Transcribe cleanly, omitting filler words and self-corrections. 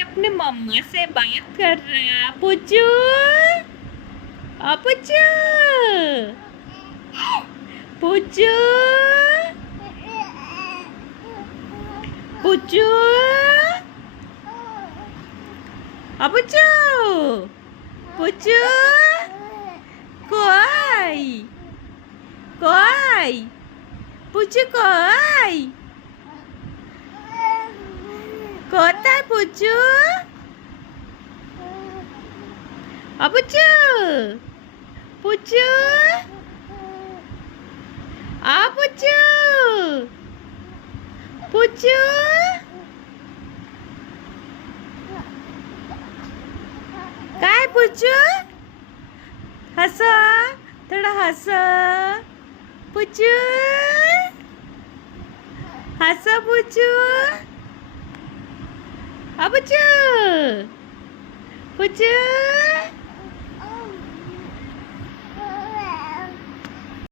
अपने मम्मा से बात कर रहा। पुच्चू, पुच्चू, पुच्चू, पुच्चू, पुच्चू, पुच्चू, कोई, कोई, पुच्चू कोई, कोता पुच्चू, पुच्चू, पुच्चू, पुच्चू, पुच्चू, काय पुच्चू, हसा, थोडा हसा, पुच्चू, हसा पुच्चू, पुच्चू, पुच्चू.